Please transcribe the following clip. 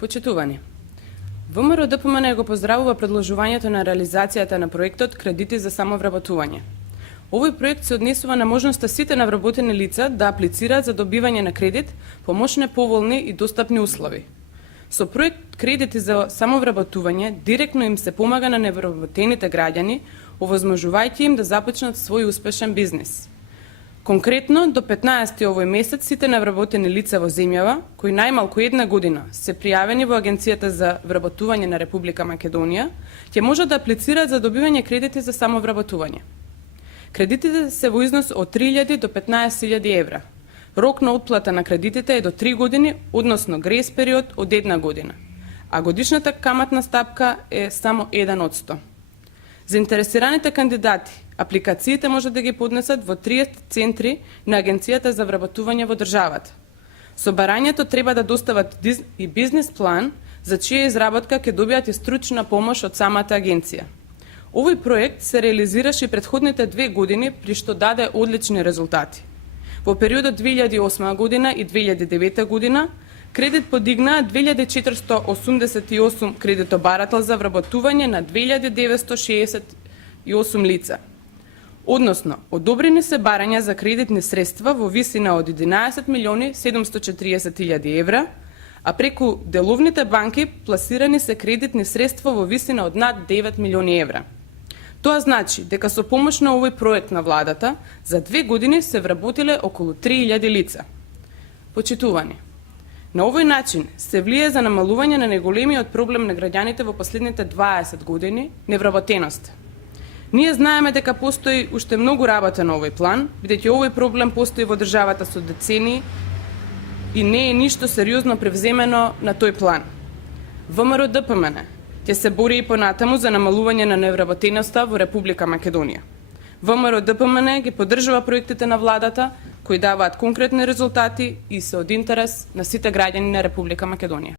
Почитувани, ВМРО ДПМН го поздравува предложувањето на реализацијата на проектот Кредити за самовработување. Овој проект се однесува на можноста сите навработени лица да аплицираат за добивање на кредит по мощне, поволни и достапни услови. Со проект Кредити за самовработување директно им се помага на невработените граѓани, овозможувајќи им да започнат свој успешен бизнис. Конкретно, до 15 овој месец сите навработени лица во земјава, кои најмалку една година се пријавени во Агенцијата за вработување на Република Македонија, ќе можат да аплицираат за добивање кредити за самовработување. Кредитите се во износ од 3.000 до 15.000 евра. Рок на отплата на кредитите е до 3 години, односно грейс период од 1 година, а годишната каматна стапка е само 1%. Заинтересираните кандидати апликациите може да ги поднесат во 30 центри на Агенцијата за вработување во државата. Со барањето треба да достават и бизнис план, за чија изработка ќе добијат и стручна помош од самата агенција. Овој проект се реализираше претходните 2 години, при што даде одлични резултати. Во периодот 2008 година и 2009 година кредит подигнаа 2488 кредитобарател за вработување на 2968 лица. Односно, одобрени се барања за кредитни средства во висина од 11.740.000 евра, а преку деловните банки пласирани се кредитни средства во висина од над 9 милиони евра. Тоа значи дека со помош на овој проект на владата, за 2 години се вработиле околу 3000 лица. Почитувани, на овој начин се влие за намалување на неголемиот проблем на граѓаните во последните 20 години – невработеност. Ние знаеме дека постои уште многу работа на овој план, бидејќи овој проблем постои во државата со децении и не е ништо сериозно превземено на тој план. ВМРО ДПМН ќе се бори и понатаму за намалување на невработеноста во Република Македонија. ВМРО ДПМН ги поддржува проектите на владата кои даваат конкретни резултати и се од интерес на сите граѓани на Република Македонија.